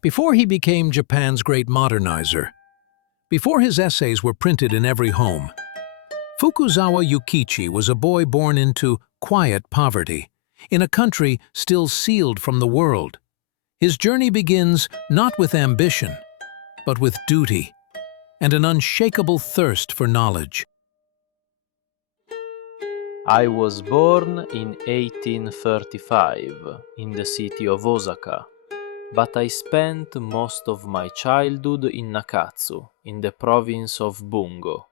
Before he became Japan's great modernizer, before his essays were printed in every home, Fukuzawa Yukichi was a boy born into quiet poverty, in a country still sealed from the world. His journey begins not with ambition, but with duty and an unshakable thirst for knowledge. I was born in 1835 in the city of Osaka, but I spent most of my childhood in Nakatsu, in the province of Bungo.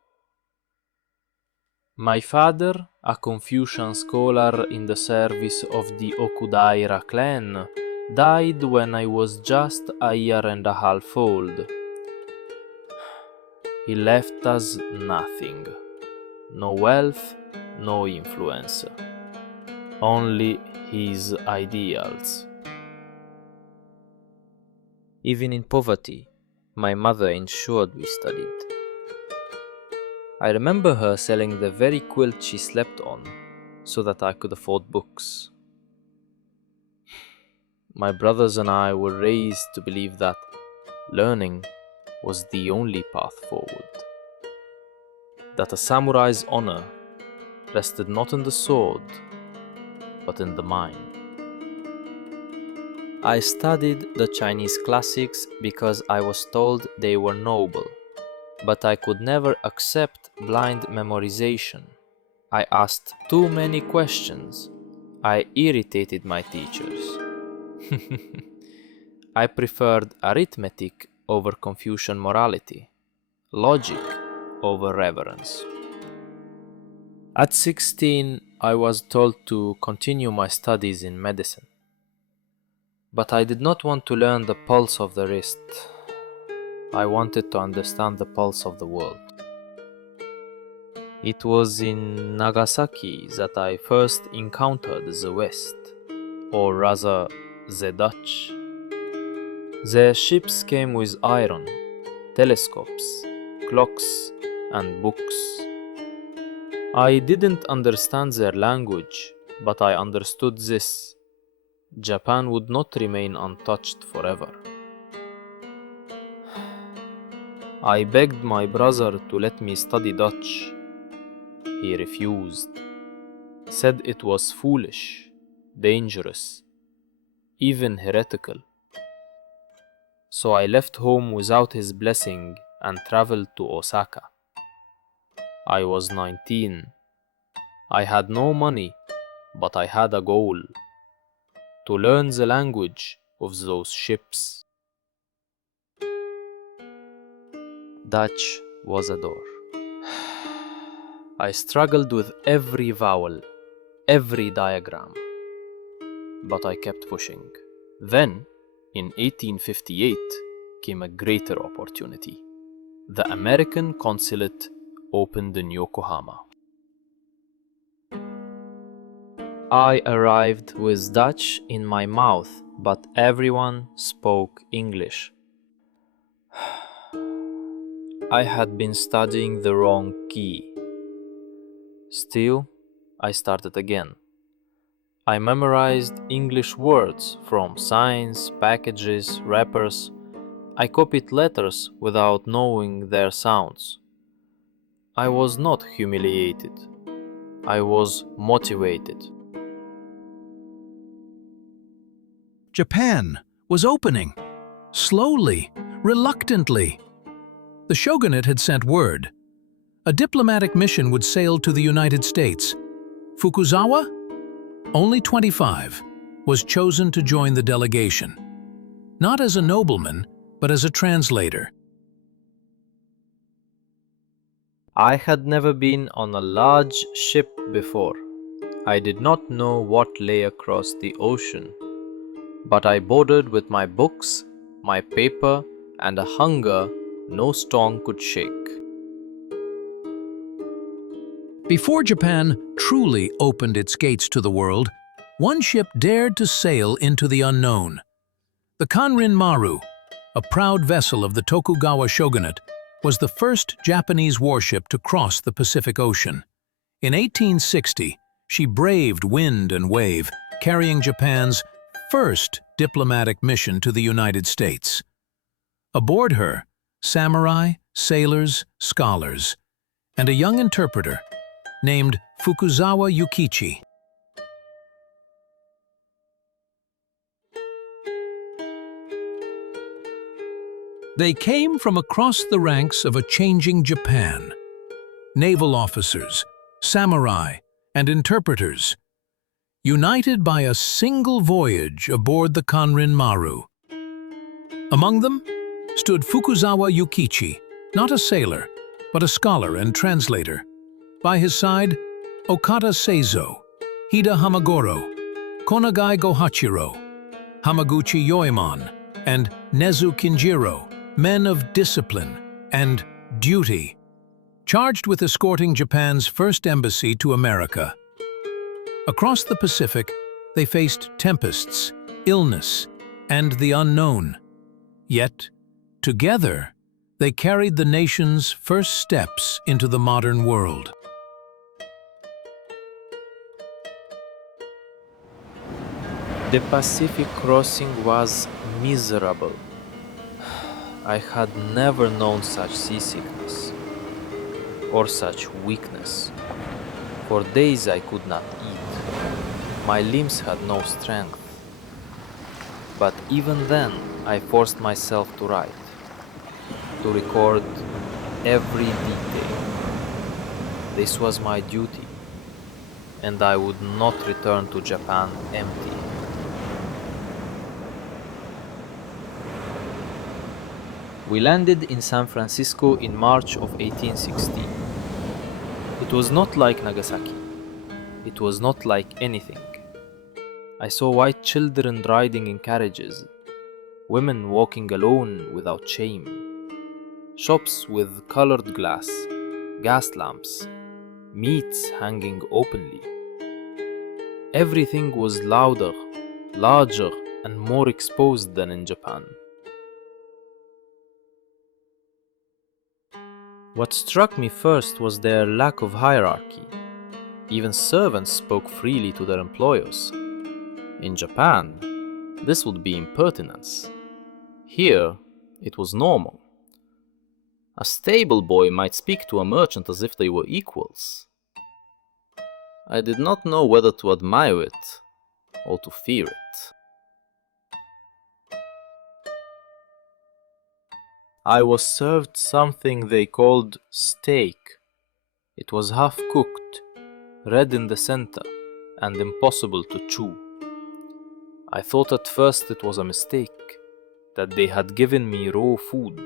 My father, a Confucian scholar in the service of the Okudaira clan, died when I was just a year and a half old. He left us nothing. No wealth, no influence. Only his ideals. Even in poverty, my mother ensured we studied. I remember her selling the very quilt she slept on so that I could afford books. My brothers and I were raised to believe that learning was the only path forward. That a samurai's honor rested not in the sword, but in the mind. I studied the Chinese classics because I was told they were noble, but I could never accept blind memorization. I asked too many questions. I irritated my teachers. I preferred arithmetic over Confucian morality, logic over reverence. At 16, I was told to continue my studies in medicine. But I did not want to learn the pulse of the wrist. I wanted to understand the pulse of the world. It was in Nagasaki that I first encountered the West, or rather, the Dutch. Their ships came with iron, telescopes, clocks, and books. I didn't understand their language, but I understood this. Japan would not remain untouched forever. I begged my brother to let me study Dutch. He refused, said it was foolish, dangerous, even heretical. So I left home without his blessing and traveled to Osaka. I was 19. I had no money, but I had a goal: to learn the language of those ships. Dutch was a door. I struggled with every vowel, every diagram, but I kept pushing. Then, in 1858, came a greater opportunity. The American consulate opened in Yokohama. I arrived with Dutch in my mouth, but everyone spoke English. I had been studying the wrong key. Still, I started again. I memorized English words from signs, packages, wrappers. I copied letters without knowing their sounds. I was not humiliated. I was motivated. Japan was opening, slowly, reluctantly. The shogunate had sent word. A diplomatic mission would sail to the United States. Fukuzawa, only 25, was chosen to join the delegation. Not as a nobleman, but as a translator. I had never been on a large ship before. I did not know what lay across the ocean. But I boarded with my books, my paper, and a hunger no storm could shake. Before Japan truly opened its gates to the world, one ship dared to sail into the unknown. The Kanrin Maru, a proud vessel of the Tokugawa shogunate, was the first Japanese warship to cross the Pacific Ocean. In 1860, she braved wind and wave, carrying Japan's first diplomatic mission to the United States. Aboard her, samurai, sailors, scholars, and a young interpreter named Fukuzawa Yukichi. They came from across the ranks of a changing Japan. Naval officers, samurai, and interpreters, united by a single voyage aboard the Kanrin Maru. Among them stood Fukuzawa Yukichi, not a sailor, but a scholar and translator. By his side, Okada Seizo, Hida Hamagoro, Konagai Gohachiro, Hamaguchi Yoemon, and Nezu Kinjiro, men of discipline and duty, charged with escorting Japan's first embassy to America. Across the Pacific, they faced tempests, illness, and the unknown. Yet, together, they carried the nation's first steps into the modern world. The Pacific crossing was miserable. I had never known such seasickness or such weakness. For days I could not eat. My limbs had no strength. But even then, I forced myself to write, to record every detail. This was my duty, and I would not return to Japan empty. We landed in San Francisco in March of 1816. It was not like Nagasaki. It was not like anything. I saw white children riding in carriages, women walking alone without shame, shops with colored glass, gas lamps, meats hanging openly. Everything was louder, larger, and more exposed than in Japan. What struck me first was their lack of hierarchy. Even servants spoke freely to their employers. In Japan, this would be impertinence. Here, it was normal. A stable boy might speak to a merchant as if they were equals. I did not know whether to admire it or to fear it. I was served something they called steak. It was half-cooked, red in the center, and impossible to chew. I thought at first it was a mistake, that they had given me raw food.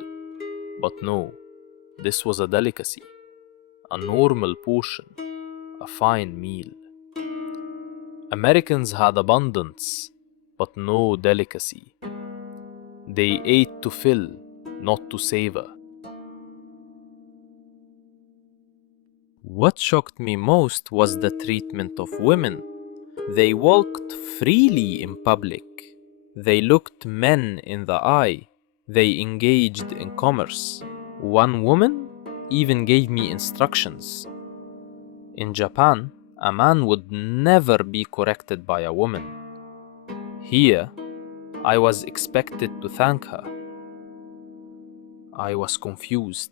But no, this was a delicacy, a normal portion, a fine meal. Americans had abundance, but no delicacy. They ate to fill, not to savor. What shocked me most was the treatment of women. They walked freely in public. They looked men in the eye. They engaged in commerce. One woman even gave me instructions. In Japan, a man would never be corrected by a woman. Here, I was expected to thank her. I was confused,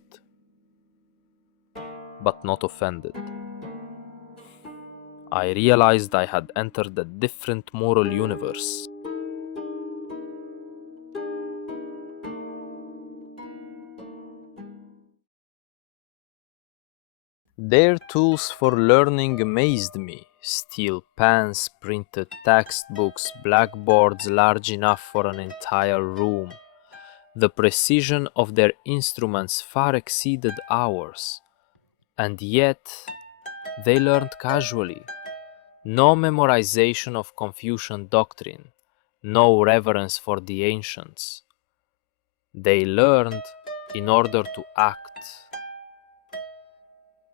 but not offended. I realized I had entered a different moral universe. Their tools for learning amazed me. Steel pens, printed textbooks, blackboards large enough for an entire room. The precision of their instruments far exceeded ours. And yet, they learned casually. No memorization of Confucian doctrine, no reverence for the ancients. They learned in order to act.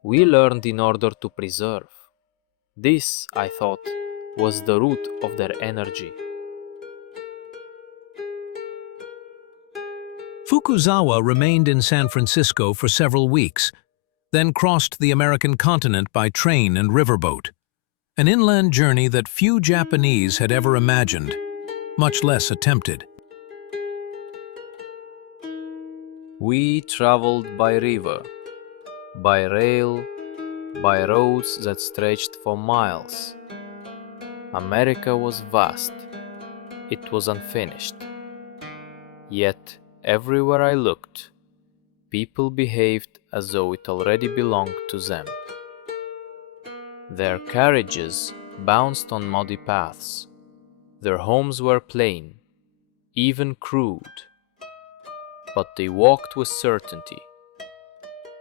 We learned in order to preserve. This, I thought, was the root of their energy. Fukuzawa remained in San Francisco for several weeks, then crossed the American continent by train and riverboat, an inland journey that few Japanese had ever imagined. much less attempted. We traveled by river, by rail, by roads that stretched for miles. America was vast. It was unfinished. Yet, everywhere I looked, people behaved as though it already belonged to them. Their carriages bounced on muddy paths. Their homes were plain, even crude. But they walked with certainty.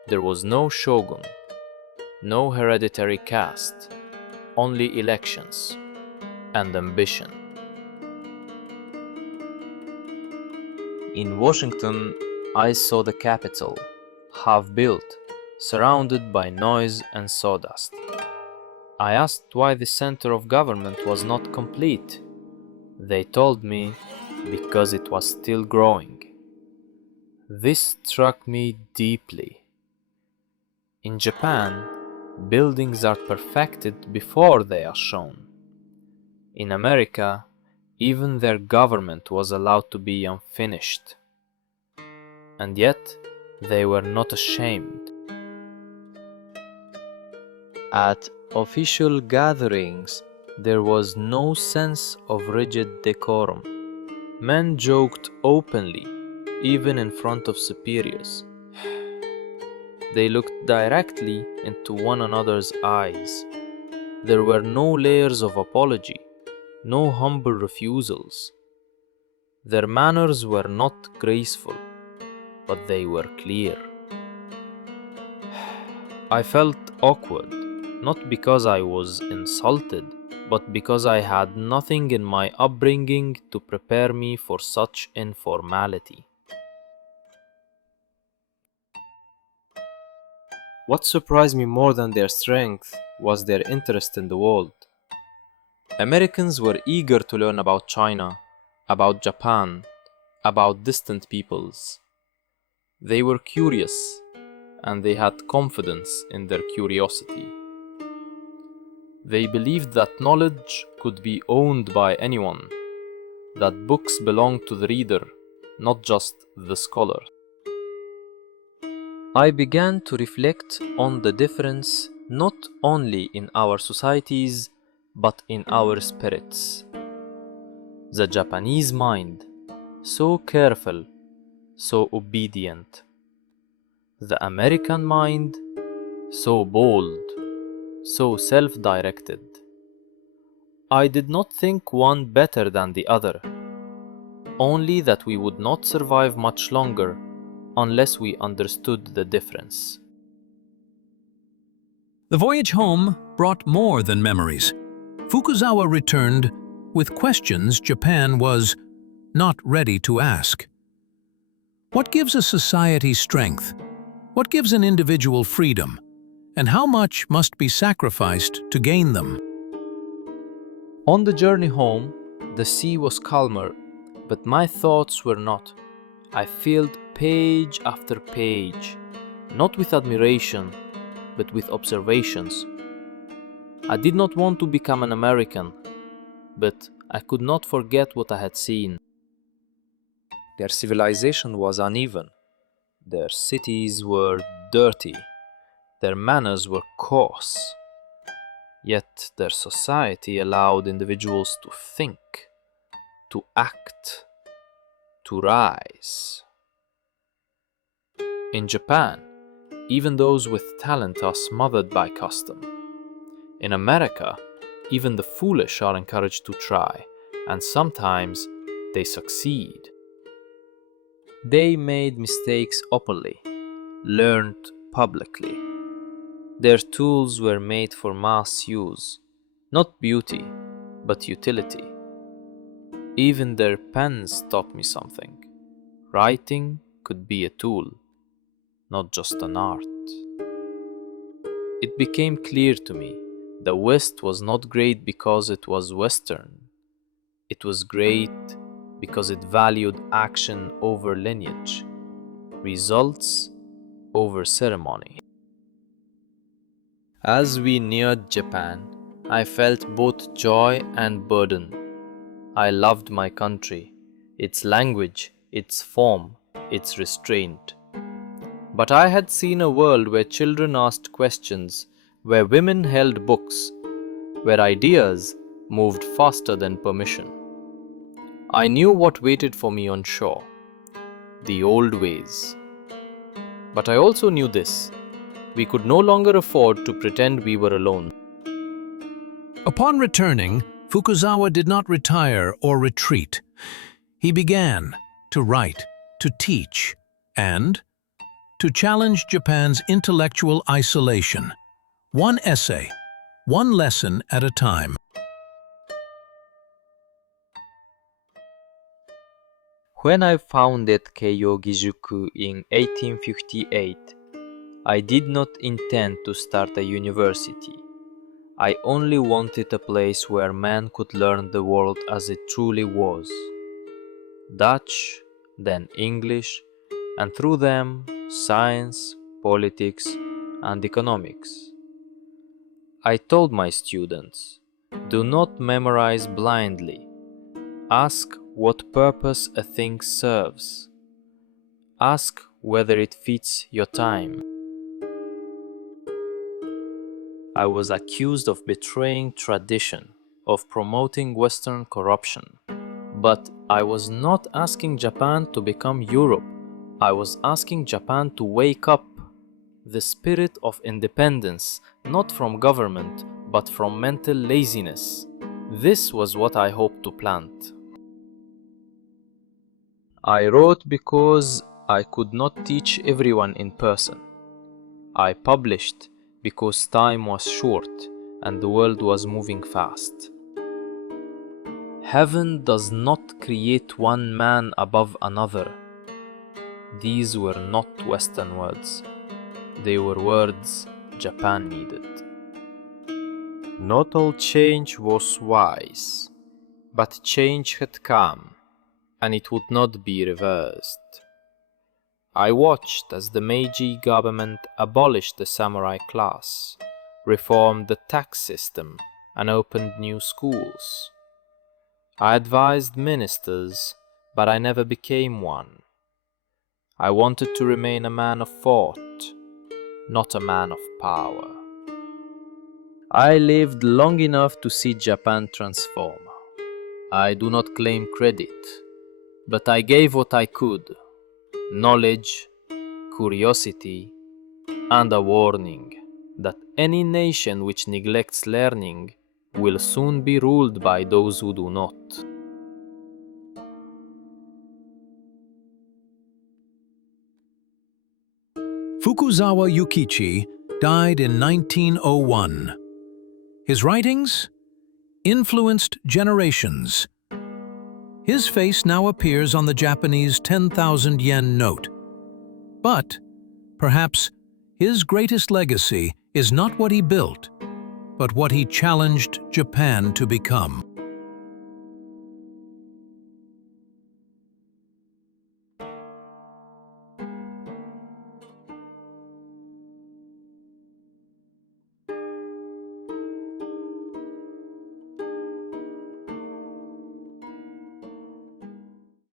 There was no shogun, no hereditary caste, only elections and ambition. In Washington, I saw the Capitol, half-built, surrounded by noise and sawdust. I asked why the center of government was not complete. They told me because it was still growing. This struck me deeply. In Japan, buildings are perfected before they are shown. In America, even their government was allowed to be unfinished. And yet, they were not ashamed. At official gatherings, there was no sense of rigid decorum. Men joked openly, even in front of superiors. They looked directly into one another's eyes. There were no layers of apology, no humble refusals. Their manners were not graceful, but they were clear. I felt awkward, not because I was insulted, but because I had nothing in my upbringing to prepare me for such informality. What surprised me more than their strength was their interest in the world. Americans were eager to learn about China, about Japan, about distant peoples. They were curious, and they had confidence in their curiosity. They believed that knowledge could be owned by anyone, that books belonged to the reader, not just the scholar. I began to reflect on the difference not only in our societies, but in our spirits. The Japanese mind, so careful, so obedient. The American mind, so bold, so self-directed. I did not think one better than the other, only that we would not survive much longer unless we understood the difference. The voyage home brought more than memories. Fukuzawa returned with questions Japan was not ready to ask. What gives a society strength? What gives an individual freedom? And how much must be sacrificed to gain them? On the journey home, the sea was calmer, but my thoughts were not. I filled page after page, not with admiration, but with observations. I did not want to become an American, but I could not forget what I had seen. Their civilization was uneven. Their cities were dirty. Their manners were coarse. Yet their society allowed individuals to think, to act, to rise. In Japan, even those with talent are smothered by custom. In America, even the foolish are encouraged to try, and sometimes they succeed. They made mistakes openly, learned publicly. Their tools were made for mass use, not beauty, but utility. Even their pens taught me something. Writing could be a tool, not just an art. It became clear to me the West was not great because it was Western. It was great because it valued action over lineage, results over ceremony. As we neared Japan, I felt both joy and burden. I loved my country, its language, its form, its restraint. But I had seen a world where children asked questions, where women held books, where ideas moved faster than permission. I knew what waited for me on shore, the old ways. But I also knew this: we could no longer afford to pretend we were alone. Upon returning, Fukuzawa did not retire or retreat. He began to write, to teach, and to challenge Japan's intellectual isolation, one essay, one lesson at a time. When I founded Keiyo-Gijuku in 1858, I did not intend to start a university. I only wanted a place where man could learn the world as it truly was. Dutch, then English, and through them, science, politics, and economics. I told my students, do not memorize blindly. Ask what purpose a thing serves. Ask whether it fits your time. I was accused of betraying tradition, of promoting Western corruption. But I was not asking Japan to become Europe. I was asking Japan to wake up. The spirit of independence, not from government, but from mental laziness. This was what I hoped to plant. I wrote because I could not teach everyone in person. I published because time was short and the world was moving fast. Heaven does not create one man above another. These were not Western words. They were words Japan needed. Not all change was wise, but change had come, and it would not be reversed. I watched as the Meiji government abolished the samurai class, reformed the tax system, and opened new schools. I advised ministers, but I never became one. I wanted to remain a man of thought, not a man of power. I lived long enough to see Japan transform. I do not claim credit, but I gave what I could: knowledge, curiosity, and a warning that any nation which neglects learning will soon be ruled by those who do not. Fukuzawa Yukichi died in 1901. His writings influenced generations. His face now appears on the Japanese 10,000 yen note. But perhaps his greatest legacy is not what he built, but what he challenged Japan to become.